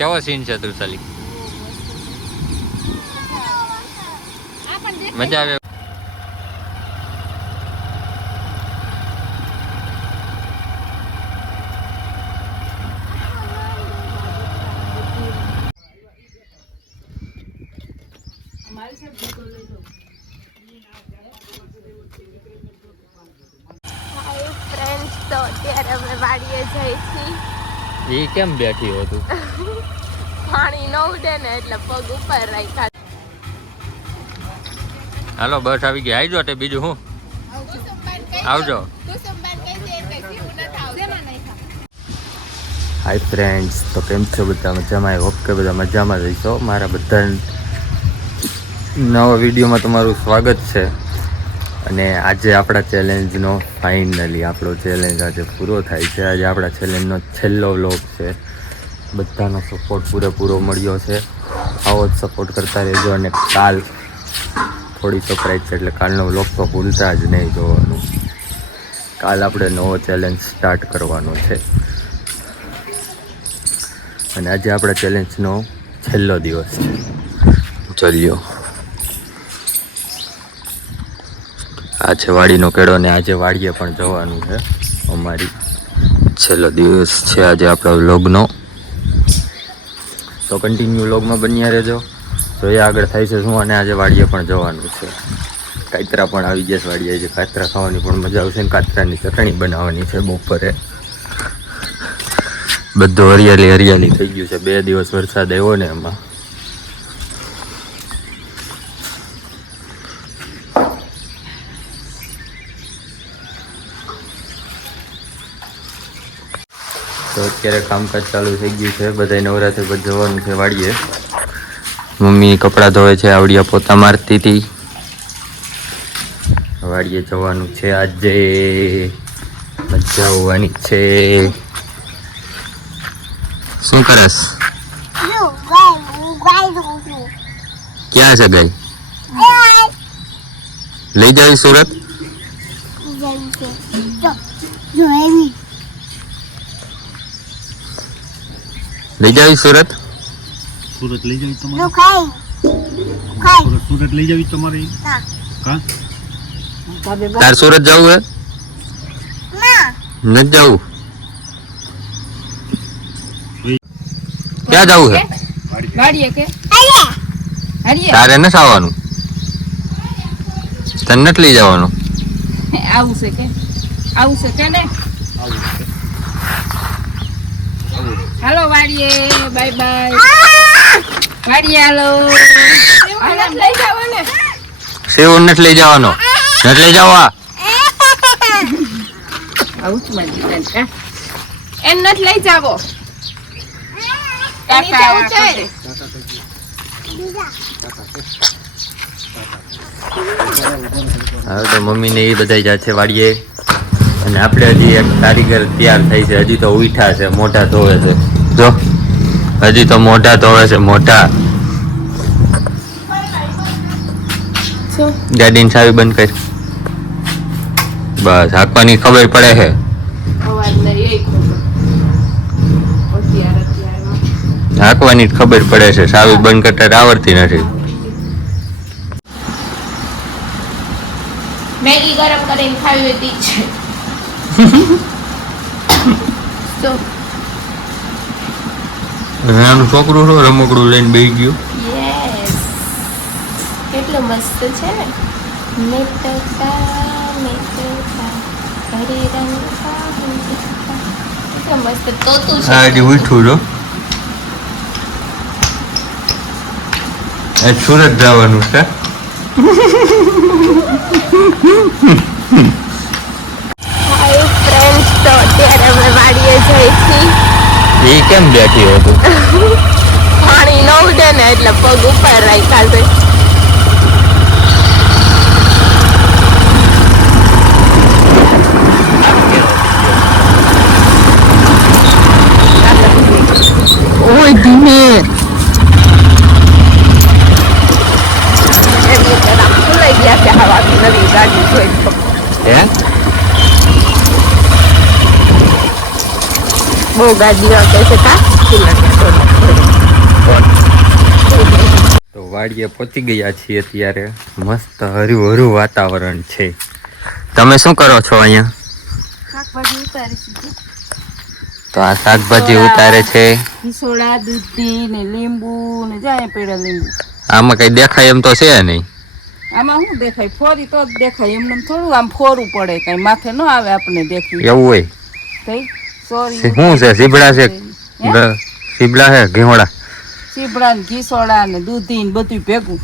કેવો સીન છે તુલસાલી? મજા આવે. તો અત્યારે અમે વાડીએ જઈ છીએ. એ કેમ બેઠી હતું? પાણી ન ઉડે ને એટલે પગ ઉપર રાખ્યા. હાલો બસ આવી ગઈ. આવજો તે બીજું હું. આવજો. હાય ફ્રેન્ડ્સ, તો કેમ છો બધા? મજામાં? આઈ હોપ કે બધા મજામાં રહીશો. મારા બધા નવા વિડીયોમાં તમારું સ્વાગત છે. અને આજે આપણા ચેલેન્જનો ફાઇનલી આપણો ચેલેન્જ આજે પૂરો થાય છે. આજે આપણા ચેલેન્જનો છેલ્લો વ્લોગ છે. બધાનો સપોર્ટ પૂરેપૂરો મળ્યો છે. આવો જ સપોર્ટ કરતા રહેજો. અને કાલ થોડી સરપ્રાઈઝ છે, એટલે કાલનો વ્લોગ તો ભૂલતા જ નહીં જોવાનું. કાલ આપણે નવો ચેલેન્જ સ્ટાર્ટ કરવાનો છે. અને આજે આપણા ચેલેન્જનો છેલ્લો દિવસ છે. ચલ્યો, આ છે વાડીનો કેળો ને આજે વાડીએ પણ જવાનું છે. અમારી છેલ્લો દિવસ છે આજે આપણા વ્લોગનો. તો કન્ટિન્યુ વ્લોગમાં બન્યા રહેજો. તો એ આગળ થાય છે શું. અને આજે વાડીએ પણ જવાનું છે. કાતરા પણ આવી જશે વાડીએ. આજે કાતરા ખાવાની પણ મજા આવશે. ને કાતરાની ચટણી બનાવવાની છે બપોરે. બધું હરિયાળી હરિયાળી થઈ ગયું છે. 2 દિવસ વરસાદ આવ્યો ને એમાં. તો અત્યારે કામકાજ ચાલુ થઈ ગયું છે. બધાય નવરાત્રી પર જવાનું છે વાડીએ. મમ્મી કપડાં ધોવે છે, આવડિયા પોતા મારતી હતી. વાડીએ જવાનું છે આજે. મજા આવવાની છે. શું કરસ? ક્યાં છે ગાય? લઈ જાવી સુરત? લઈ જાવી સુરત? સુરત લઈ જાવી તમારે? સુરત લઈ જાવી તમારે? તાર સુરત જવું હે? નથી જવું? ક્યાં જવું હે? તારે નથી આવવાનું? તને નથી લઈ જવાનું? આવું છે કે ને? હાલો વાડીએ. Bye bye. વાડીએ હાલો. લઈ જાવ ને. સેવ નથી લઈ જવાનો? નથી લઈ જવા? આવું જ મને એમ નથી લઈ જાવો. હવે તો મમ્મી ને એ બધા જાય છે વાડીએ. અને આપણે હજી એક કારીગર તૈયાર થઈ છે. હજી તો ઉઠા છે, મોઢા ધોવે છે. જો હજી તો મોઢા ધોવે છે. મોઢા. ગાડીની ચાવી બંધ કરી. બસ હાંકવાની ખબર પડે છે. હાંકવાની જ ખબર પડે છે. ચાવી બંધ કરતા આવડતી નથી. મેગી ગરમ કરીને ખાવી હતી છે. નાનું છોકરું છો રમકડું લઈને બેસી ગયું. યસ, કેટલું મસ્ત છે ને. કેટલું મસ્ત તોતું છે. હા હજી ઉઠું છો. સુરત જવાનું છે. હાય ફ્રેન્ડ્સ, તો અત્યારે અમે વાડીએ જઈ છીએ. એ કેમ બેઠી હતું? પાણી ન ઉડે ને એટલે પગ ઉપર રાખ્યા છે. ઓય ધીમે. ખુલાઈ ગયા છે હવાની નવી ગાડી જોઈ તો. હે? બહુ ગાડીઓ કે છે કા ખુલ્લા વાડીએ પહોંચી ગયા છીએ અત્યારે. મસ્ત હર્યું હર્યું વાતાવરણ છે. તમે શું કરો છો અહીંયા? શાકભાજી ઉતારી તો આ શાકભાજી ઉતારે છે. સોડા, દૂધી ને લીંબુ ને જાય પેડા લીંબુ. આમાં કઈ દેખાય એમ તો છે નહીં. આમાં શું દેખાય? ફોરી તો જ દેખાય. એમને થોડું આમ ફોરવું પડે, કઈ માથે ન આવે આપણે દેખી. એવું હોય? કઈ સોરી શું છે? સીબડા છે? સીબડા છે? ઘીવડા? સીબડા ને ઘીસોડા ને દૂધી ને બધું ભેગું.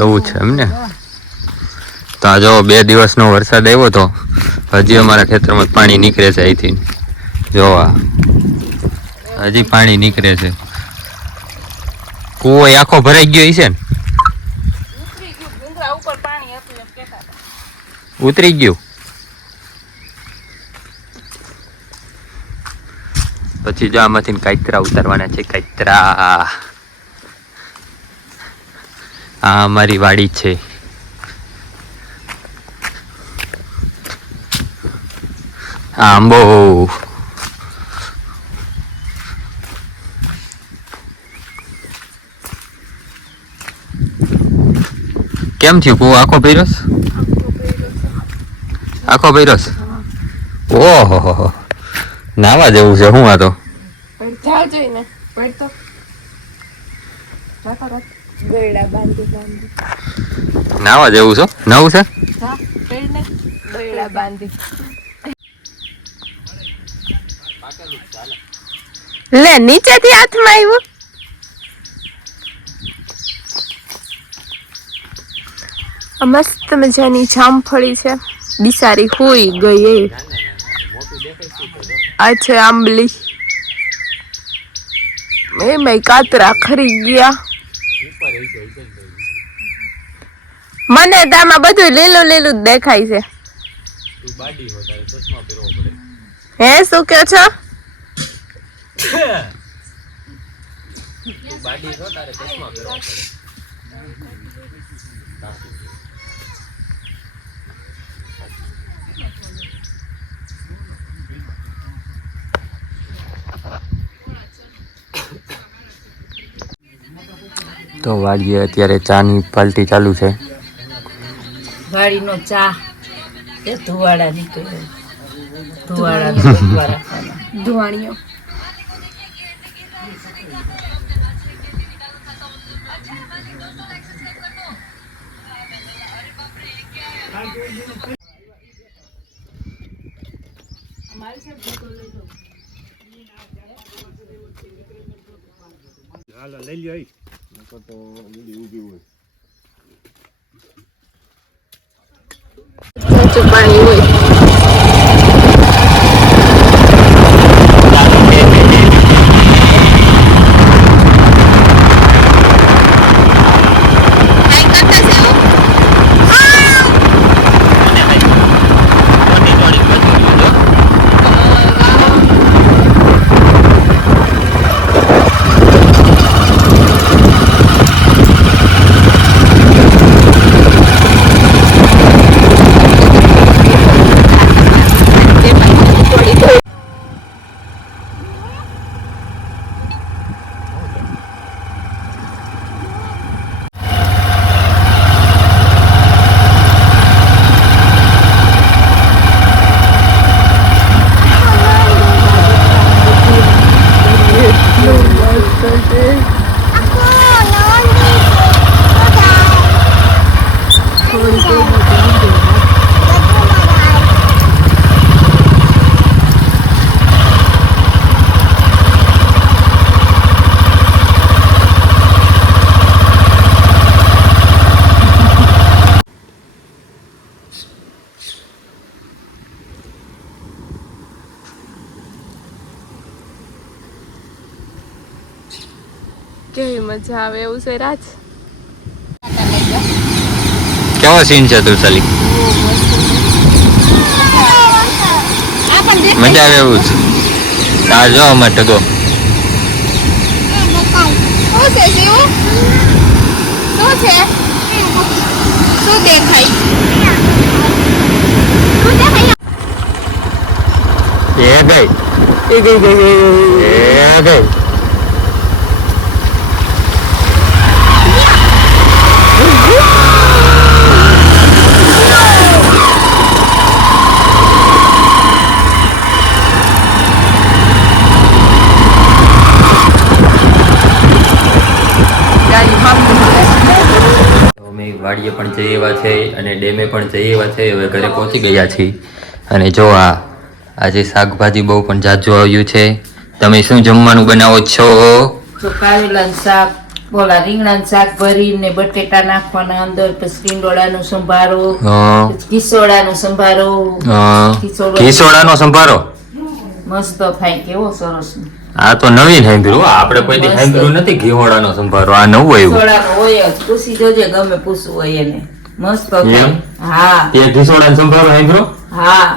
એવું છે એમ ને? તો આ જો 2 દિવસનો વરસાદ આવ્યો તો હજી અમારા ખેતરમાં પાણી નીકળે છે. અહીંથી જોવા હજી પાણી નીકળે છે. કૂવો આખો ભરાઈ ગયો છે ને? ઉપર પાણી હતું એમ કહેતા હતા. ઉતરી ગયું. પછી જો આમાંથી કાતરા ઉતારવાના છે. કાતરા આ અમારી વાડી છે. આંબો કેમ થયું? કૂવો આખો ભર્યો છે? આખો ભર્યો છે? ઓહો, નાવા જેવું છે. શું આ તો જા જોઈને પડતો ગયડા બાંધી નાવા જેવું છે? નવું છે? હા, પેડને ગયડા બાંધી લે નીચેથી હાથમાં આવ્યું. મસ્ત મજાની જામફળી છે. બિસારી હોઈ ગઈ. આ છે આંબલી. મેં કાતરા ખરી ગયા. મને તો આમાં બધું લીલું લીલું જ દેખાય છે. હે શું કહો છો? તો વાડીએ અત્યારે ચાની પાર્ટી ચાલુ છે. વાડીનો ચા એ ધુવાડા નીકળે. ધુવાણીઓ હાલો લઈ લ્યો. પાણી હોય. કેવી મજા આવે એવું છે રાજ. કેવો સીન છે તુલસાલી? મજા આવે એવું છે. તાર જો માટે ગો શું દેખાય? એ ગઈ. વાડીએ પણ જઈ એવા છે અને ડેમે પણ જઈ એવા છે. હવે ઘરે પહોંચી ગયા છીએ અને જો આજે શાકભાજી બહુ પણ જાજુ આવ્યું છે. તમે શું જમવાનું બનાવો છો? તો કારેલાનું શાક, બોલા રીંગણાનું શાક ભરીને બટેટા નાખવાના અંદર, પછી ટીંડોળાનો સંભારો, પછી કિસોડાનો સંભારો. ઘીસોડાનો સંભારો મસ્ત થાય, કેવો સરસ. આ તો નવીન સાંભળ્યું. આપણે કોઈ દી સાંભળ્યું નથી ઘીહોડાનો સંભારો. આ નવું આવ્યું. કિસોડાનો હોય જ, પૂછી જોજે ગમે પૂછવું હોય એને. મસ્ત થાય. હા તે ઘીસોડાનો સંભારો સાંભળ્યો? હા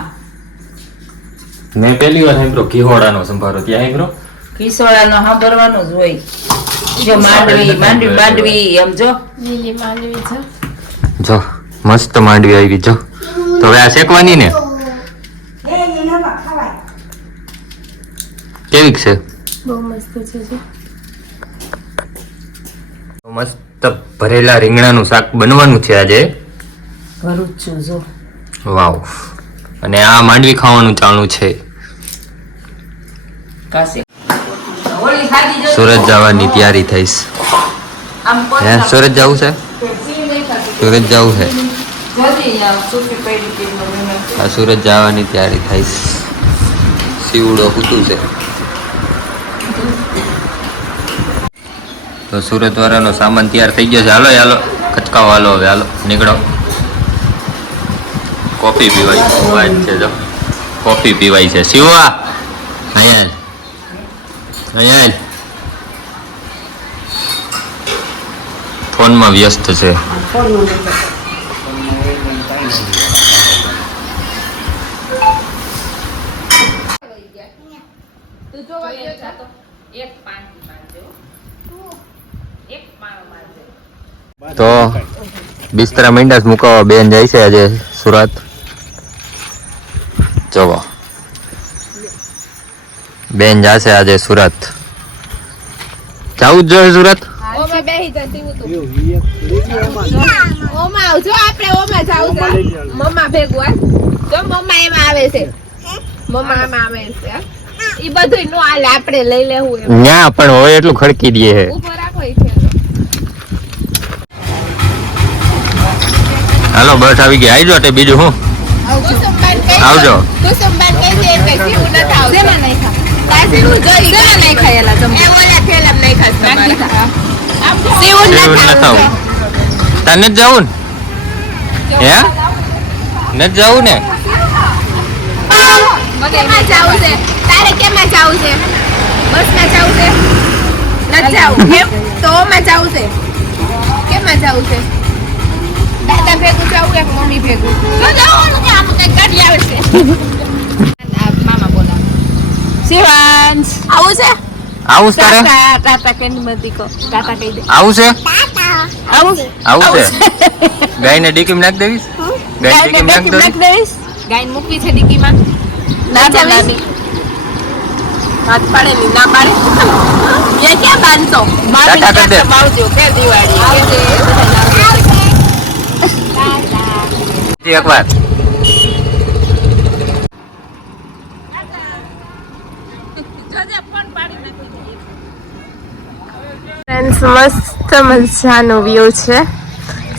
મેં પહેલી વાર સાંભળ્યો ઘીહોડાનો સંભારો. ત્યાં સાંભળ્યો? કિસોડાનો સાંભળવાનું જ હોય. જો માંડવી એમ જો જો મસ્ત માંડવી આવી. જો તો હવે આ શેકવાની ને કેવી છે? બહુ મસ્ત છે. મસ્ત ભરેલા રીંગણાનું શાક બનવાનું છે આજે. ભરું જ છું જો. વાવ. અને આ માંડવી ખાવાનું ચાલુ છે. કાશે ઓલી સાદી જો. સુરત જવાની તૈયારી થઈશ. આમ હે સુરત જવું છે? સુરત જવું છે. જલ્દી આવ સુફી પડી કે મને. આ સુરત જવાની તૈયારી થઈશ. સીવડો કૂતું છે. તો સુરત વાળાનો સામાન તૈયાર થઈ ગયો છે. હાલો હાલો ખચકાવો. હાલો હવે હાલો નીકળો. કોફી પીવાય છે. જો કોફી પીવાય છે. શિવા અહીંયા અહીંયા ફોનમાં વ્યસ્ત છે. તો બિસ્તરા મીંડા મુકાવા બેન જાય છે આજે સુરત. જોવો બેન જાશે આજે સુરત. જવું જ જોઈએ સુરત. ઓમાં બેહી જતી હું તું. ઓમાં આવજો આપણે ઓમાં જાવ છે. મમ્મા ભેગું આ. જો મમ્મા એમાં આવે છે. મમ્મા એમાં આવે છે. ઈ બધું નો હાલે, આપણે લઈ લેવું એમ. ન્યા પણ હોય એટલું ખડકી દે છે. ઉપર રાખો ઈ છે. હાલો બસ આવી ગયા. આવી જો બીજું હું કુસુમબાન કઈ આવજો. કુસુમબાન કઈ દે કે સીવું ન થાવ. શેમાં નહીં ખા. કાસી હું જોઈ શેમાં નહીં ખાયેલા તમે. એ ઓલા થેલામ નહીં ખાસ તમારે. સીવું ન થાવ. તને જ જવું ને? હે નથી જવું ને? કેમાં જાવું છે? તારે કેમાં જાવું છે? બસમાં જાવું છે? નથી જાવું. કેમ? તો ઓમાં જાવું છે. કેમાં જાવું છે? દાદા ભેગું જાવું એક મમ્મી ભેગું. જો જવાનું છે, આપણે કઈ ગાડી આવે છે. મામા બોલાવે. શિવાંશ આવું છે? આવું છે તારે? ટાટા કેની મતી કો. ટાટા કહી દે. આવું છે? આવું આવું છે? ગાયને ડીકીમ નાખ દેવીશ? ગાય ડીકીમ નાખ દેવીશ? ગાયને મૂકવી છે ડીકીમાં. ના ચાલી. હાથ પાડે ની ના પાડે. એ ક્યાં બાંધતો? ટાટા કર દે. આવજો કે દિવાળી આવજે. એકવાર ફ્રેન્ડ્સ મસ્ત મજાનો વ્યૂ છે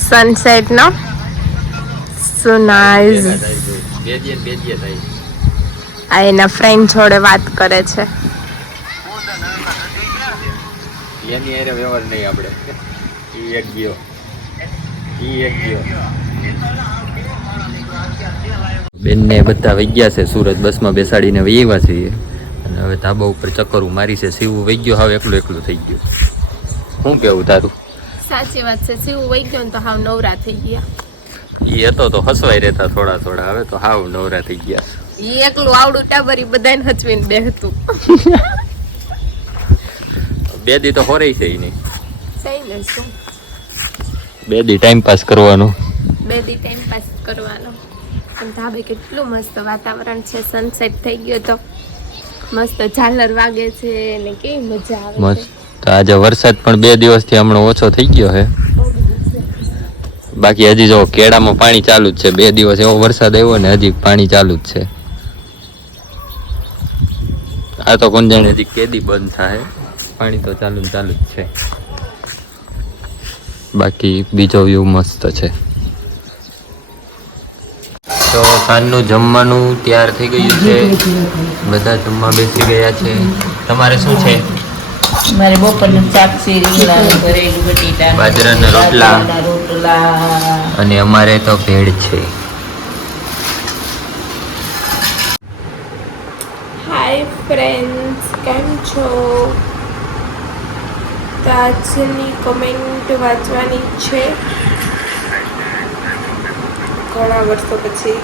સનસેટ નો. સો નાઇસ. આ એના ફ્રેન્ડ જોડે વાત કરે છે. એની હારે વ્યવહાર નહીં આપણે. ઈ એક ગયો. બેનને બધા વહી ગયા છે સુરત. બસમાં બેસાડીને વહી આવ્યા છીએ અને હવે ધાબા ઉપર ચક્કરું મારી છે. સીવું વહી ગયો, હાવ એકલું થઈ ગયું. શું કેવું તારું? સાચી વાત છે. સીવું વહી ગયો ને તો હાવ નવરા થઈ ગયા. ઈ હતો તો હસવાઈ રહેતા થોડા થોડા. હવે તો હાવ નવરા થઈ ગયા. ઈ એકલું આવડું ટાબરી બધાને હચવીને બેહતું. બે દી તો હોરે છે ઈ નહીં. સહી ને શું? બે દી ટાઈમ પાસ કરવાનો. બે દી ટાઈમ પાસ કરવાનો. પણ ધાબે કેટલું મસ્ત વાતાવરણ છે. સનસેટ થઈ ગયો તો મસ્ત ઝાલર વાગે છે ને કેવી મજા આવે છે. મસ્ત. તો આજે વરસાદ પણ 2 દિવસથી હમણાં ઓછો થઈ ગયો છે. બાકી હજી જો કેળામાં પાણી ચાલુ જ છે. 2 દિવસ એવો વરસાદ આવ્યો ને હજી પાણી ચાલુ જ છે. આ તો કોણ જાણે હજી કેદી બંધ થાય. પાણી તો ચાલુ જ છે. બાકી બીજો વ્યૂ મસ્ત છે. તો સાંજનું જમવાનું તૈયાર થઈ ગયું છે, બધા જમવા બેસી ગયા છે. તમારે શું છે? મારે બપોરનું શાક છે, રીંગણાનું ભરેલું બટેટા, બાજરાના રોટલા અને અમારે તો ભેળ છે. હાય ફ્રેન્ડ્સ, કેમ છો? તો આજની કમેન્ટ વાંચવાની છે. ઘણા વર્ષો પછી,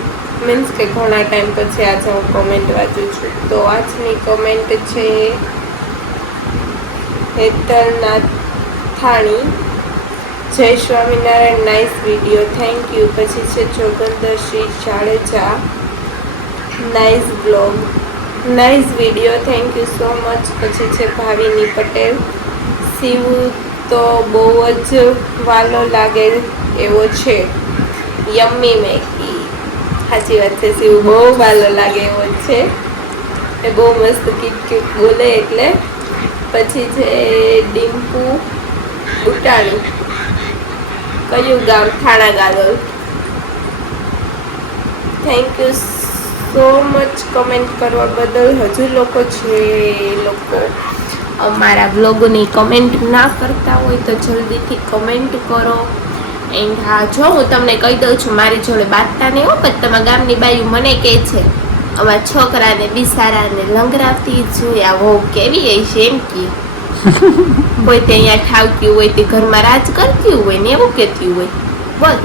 મીન્સ કે ઘણા ટાઈમ પછી આજે હું કોમેન્ટ વાંચું છું. તો આજની કોમેન્ટ છે Hetal Nathani. Jay Swaminarayan, nice video, thank you. પછી છે Jogindersinh Jadeja, nice blog, nice video, thank you so much. પછી છે ભાવિની પટેલ, શિવ તો બહુ જ વાલો લાગે એવો છે, યમ્મી મેગી. સાચી વાત છે, શિવ બહુ વાલો લાગે એવો છે, એ બહુ મસ્ત ક્યુટ બોલે એટલે. પછી છે ડિમ્પુ બુટાણી, કયું ગામ? Thana Galol. Thank you so much comment કરવા બદલ. હજુ લોકો છે લોકો અમારા બ્લોગની કમેન્ટ ના કરતા હોય તો જલ્દીથી કમેન્ટ કરો. એન્ડ હા, જો હું તમને કહી દઉં છું, મારી જોડે બાતતા નહીં હો, પણ તમારા ગામની બાયું મને કહે છે અમારા છોકરાને બિસારાને લંગરાવતી જોયા હો, કેવી હશે એમ કે. કોઈ તે અહીંયા ઠાવતી હોય, તે ઘરમાં રાજ કરતી હોય ને એવું કહેતી હોય. બોલ,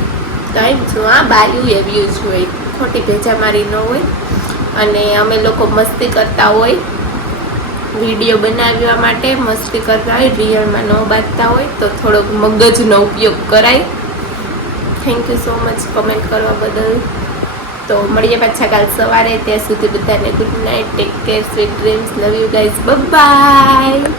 તો એમ છું, આ બાયું એવી જ હોય, ખોટી ભેજામારી ન હોય. અને અમે લોકો મસ્તી કરતા હોય, વિડીયો બનાવવા માટે મસ્તી કરતા હોય, રિયલમાં ન બાંધતા હોય તો થોડોક મગજનો ઉપયોગ કરાય. Thank you so much comment કરવા બદલ. તો મળીએ પાછા કાલ સવારે. ત્યાં સુધી બધાને good night, take care, sweet dreams, love you guys, bye bye.